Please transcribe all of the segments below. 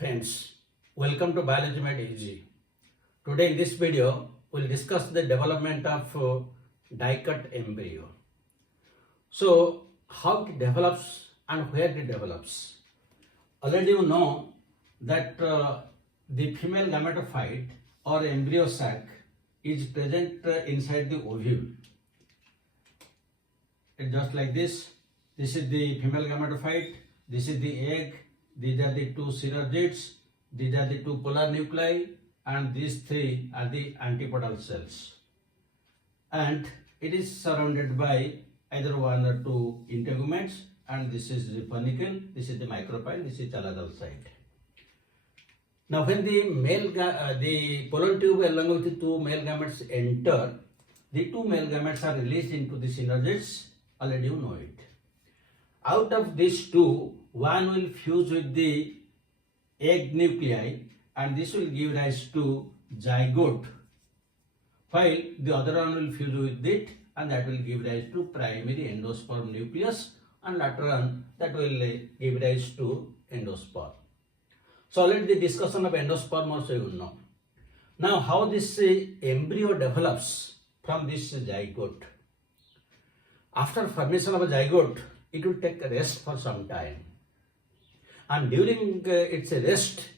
Friends, welcome to Biology Made Easy. Today in this video, we'll discuss the development of DICOT embryo. So, how it develops and where it develops. Already you know that the female gametophyte or embryo sac is present inside the ovule. It's just like this. This is the female gametophyte, this is the egg, these are the two synergids, these are the two polar nuclei, and these three are the antipodal cells. And it is surrounded by either one or two integuments, and this is the panicle, this is the micropyle, this is chaladal side. Now when the pollen tube along with the two male gametes enter, the two male gametes are released into the synergids, already you know it. Out of these two, one will fuse with the egg nuclei and this will give rise to zygote, while the other one will fuse with it and that will give rise to primary endosperm nucleus, and later on that will give rise to endosperm. So already the discussion of endosperm also you know. Now how this embryo develops from this zygote. After formation of a zygote, it will take a rest for some time. And during its rest,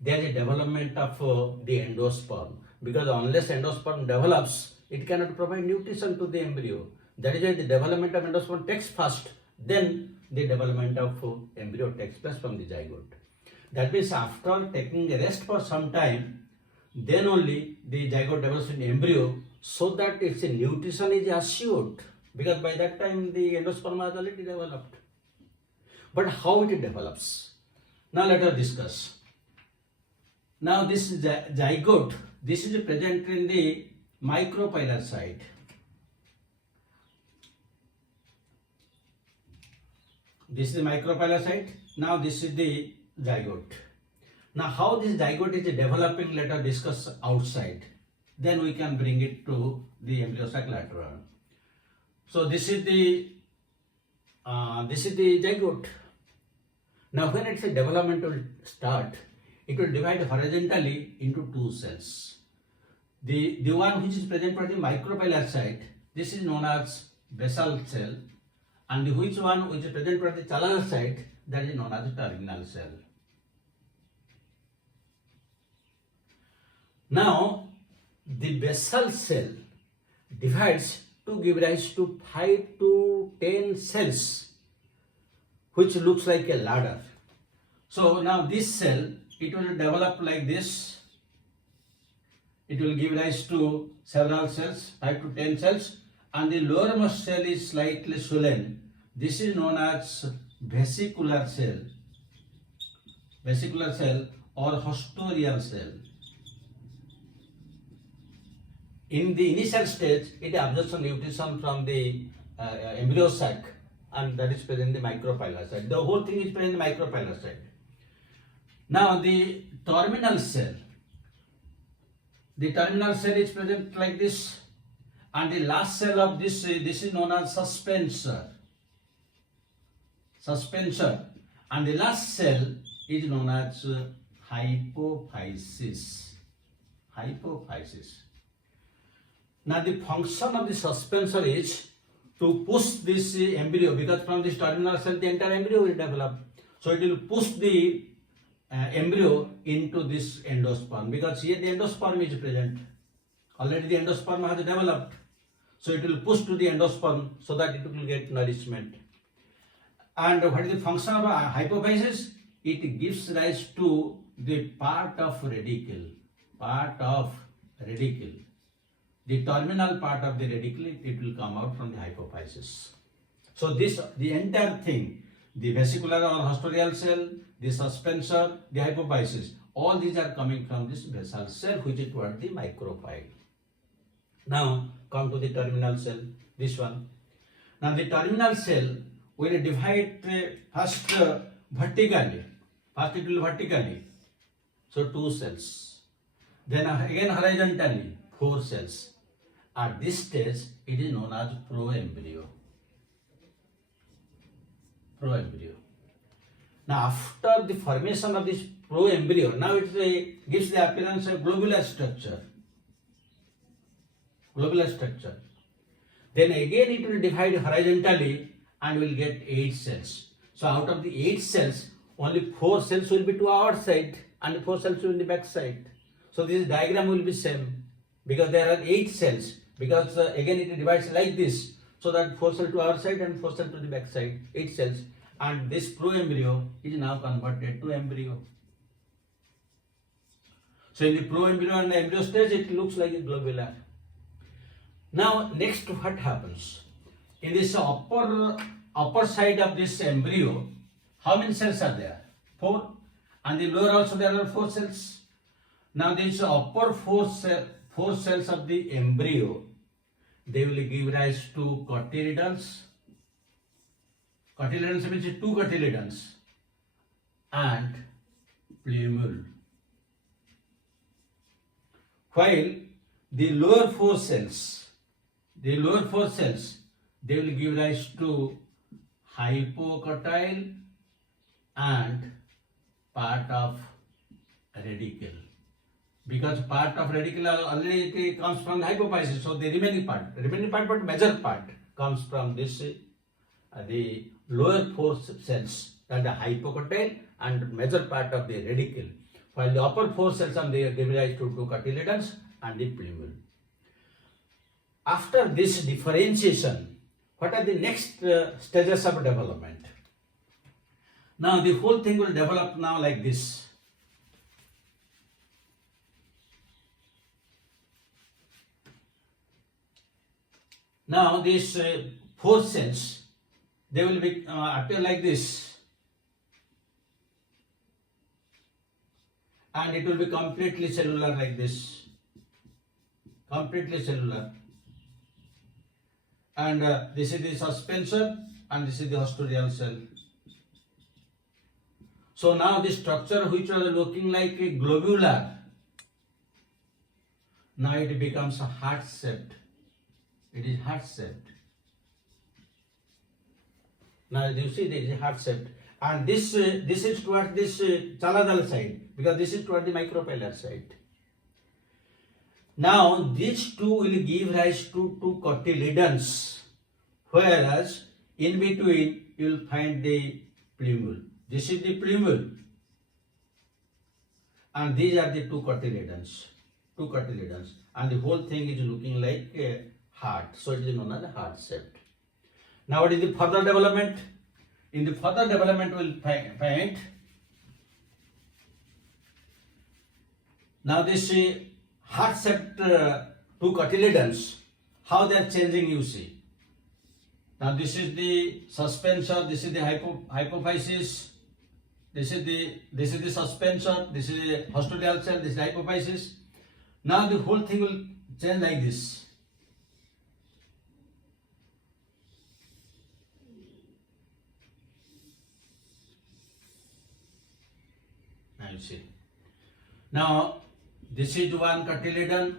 there is a development of the endosperm. Because unless endosperm develops, it cannot provide nutrition to the embryo. That is why the development of endosperm takes first, then the development of embryo takes place from the zygote. That means after taking a rest for some time, then only the zygote develops in embryo, so that its nutrition is assured. Because by that time the endosperm has already developed. But how it develops? Now let us discuss. Now this zygote, this is present in the micropylar side. This is the micropylar side. Now this is the zygote. Now how this zygote is developing, let us discuss outside. Then we can bring it to the embryo sac later on. So this is the zygote. Now when its development will start, it will divide horizontally into two cells. The one which is present for the micropylar side, this is known as basal cell, and the which one which is present for the chaladal side, that is known as terminal cell. Now the basal cell divides to give rise to 5 to 10 cells, which looks like a ladder. So now this cell, it will develop like this. It will give rise to several cells, 5 to 10 cells, and the lowermost cell is slightly swollen. This is known as vesicular cell or hostorial cell. In the initial stage, it absorbs nutrition from the embryo sac, and that is present in the micropylar side. The whole thing is present in the micropylar side. Now the terminal cell. The terminal cell is present like this, and the last cell of this is known as suspensor, and the last cell is known as hypophysis. Now the function of the suspensor is to push this embryo, because from this terminal cell the entire embryo will develop. So it will push the embryo into this endosperm, because here the endosperm is present. Already the endosperm has developed. So it will push to the endosperm so that it will get nourishment. And what is the function of hypophysis? It gives rise to the part of radicle. The terminal part of the radicle, it will come out from the hypophysis. So the entire thing, the vesicular or hostorial cell, the suspensor, the hypophysis, all these are coming from this basal cell, which is toward the micropyle. Now come to the terminal cell, this one. Now the terminal cell will divide first vertically. First it will vertically, so 2 cells. Then again horizontally, 4 cells. At this stage, it is known as proembryo. Now, after the formation of this pro-embryo, now it gives the appearance of globular structure. Globular structure. Then again it will divide horizontally and will get 8 cells. So out of the 8 cells, only 4 cells will be to our side and 4 cells will be back side. So this diagram will be same because there are 8 cells, because again it divides like this, so that 4 cells to our side and 4 cells to the back side, 8 cells, and this pro-embryo is now converted to embryo. So in the pro-embryo and the embryo stage it looks like a globular. Now next what happens? In this upper side of this embryo, how many cells are there? 4. And the lower also there are 4 cells. Now these upper 4 cells of the embryo, they will give rise to cotyledons. Cotyledons means 2 cotyledons and plumule. While the lower 4 cells, they will give rise to epicotyl and part of radicle. Because part of radicle already comes from the hypophysis, so the remaining part but major part comes from this the lower 4 cells, that the epicotyl and major part of the radicle, while the upper 4 cells they give rise to 2 cotyledons and the plumule. After this differentiation, what are the next stages of development? Now the whole thing will develop now like this. Now these 4 cells, they will be appear like this, and it will be completely cellular like this, completely cellular. And this is the suspension and this is the ostotrial cell. So now the structure which was looking like a globular, now it becomes a heart shaped. It is heart shaped. Now you see this is heart shaped, and this is towards this chaladal side, because this is toward the micropylar side. Now these two will give rise to 2 cotyledons, whereas in between you will find the plumule. This is the plumule, and these are the 2 cotyledons, and the whole thing is looking like a heart, so it is known as heart shaped. Now what is the further development? In the further development we will find now this heart shaped 2 cotyledons, how they are changing you see. Now this is the suspension, this is the hypophysis, this is the suspension, this is the ostotrial cell, this is the hypophysis. Now the whole thing will change like this. Now you see. Now this is one cotyledon,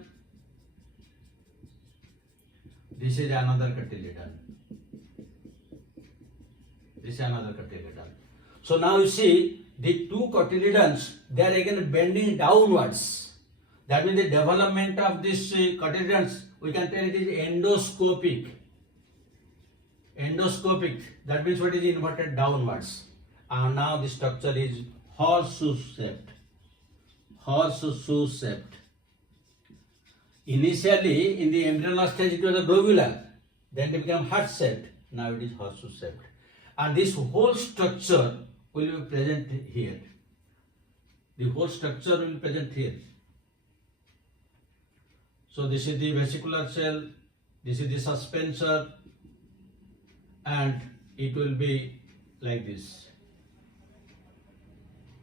this is another cotyledon, this is another cotyledon. So now you see the 2 cotyledons, they are again bending downwards. That means the development of this cotyledons, we can tell it is endoscopic. Endoscopic, that means what is inverted downwards. And now the structure is horseshoe shaped. Horseshoe shaped. Initially in the embryonal stage it was a globular, then it became heart shaped, now it is horseshoe shaped. And this whole structure will be present here. The whole structure will be present here. So this is the vesicular cell, this is the suspension, and it will be like this.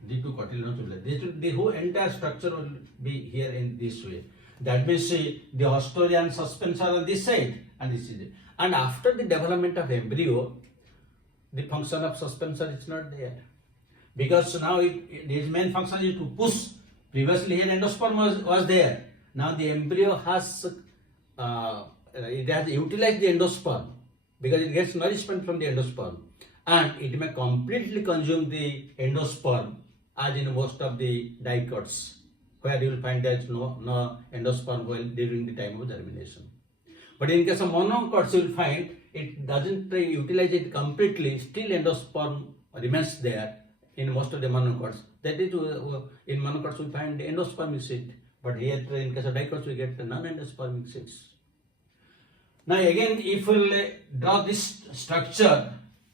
The 2 cotyledons will be like this. The whole entire structure will be here in this way. That means the ostoria and suspension on this side, and this is it. And after the development of embryo, the function of suspension is not there, because now its main function is to push. Previously here endosperm was there. Now the embryo has utilized the endosperm, because it gets nourishment from the endosperm, and it may completely consume the endosperm as in most of the dicots, where you will find there is no endosperm whale during the time of germination. But in case of monocots, you will find it doesn't utilize it completely, still endosperm remains there in most of the monocots. That is, in monocots we find endospermic seed, but here in case of dicots we get non-endospermic seeds. Now again, if we will draw this structure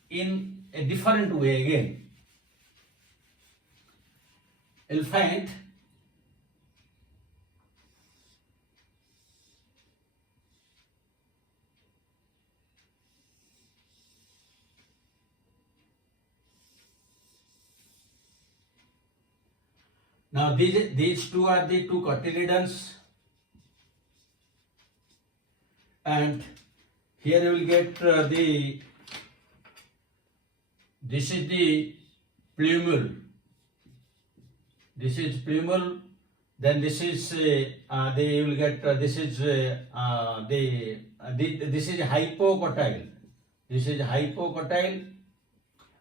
in a different way again, you will find now these two are the two cotyledons, and here you will get this is the plumule. This is plumule. Then this is you will get this is this is hypocotyl. This is hypocotyl,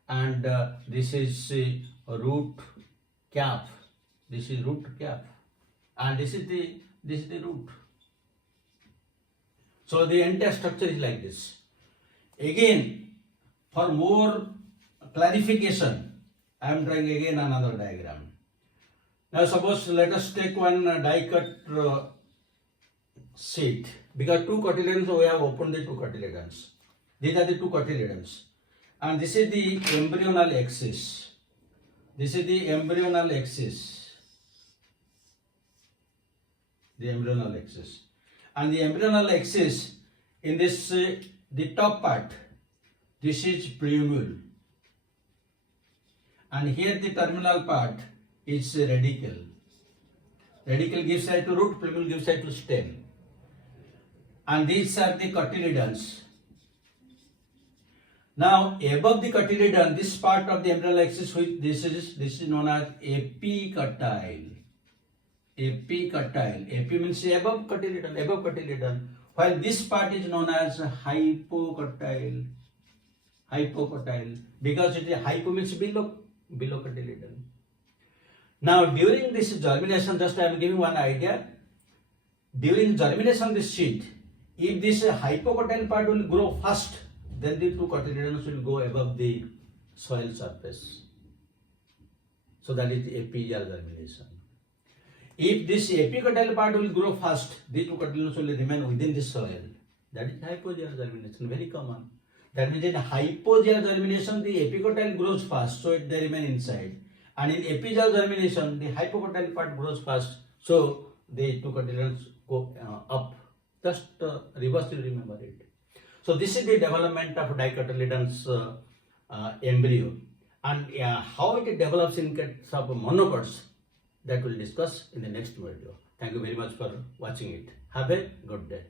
and this is root cap. This is root cap, and this is the root. So the entire structure is like this. Again, for more clarification, I am drawing again another diagram. Now suppose let us take one dicot sheet, because two cotyledons, we have opened the two cotyledons. These are the two cotyledons, and this is the embryonal axis. This is the embryonal axis. The embryonal axis, and the embryonal axis in this the top part, this is plumule, and here the terminal part is radicle. Radicle gives rise to root, plumule gives rise to stem, and these are the cotyledons. Now above the cotyledon, this part of the embryonal axis, this is known as epicotyl. Epicotyl. Epi means above cotyledon, while this part is known as hypocotyl. Hypocotyl, because it is hypo means below cotyledon. Now during this germination, just I am giving one idea. During germination of this seed, if this hypocotyl part will grow first, then the two cotyledons will go above the soil surface. So that is the epigeal germination. If this epicotyl part will grow fast, the two cotyledons will remain within the soil. That is hypogeal germination, very common. That means in hypogeal germination, the epicotyl grows fast, so they remain inside. And in epigeal germination, the hypocotyl part grows fast, so the two cotyledons go up. Just reverse, you remember it. So this is the development of dicotyledons embryo, and how it develops in case of monocots, that we'll discuss in the next video. Thank you very much for watching it. Have a good day.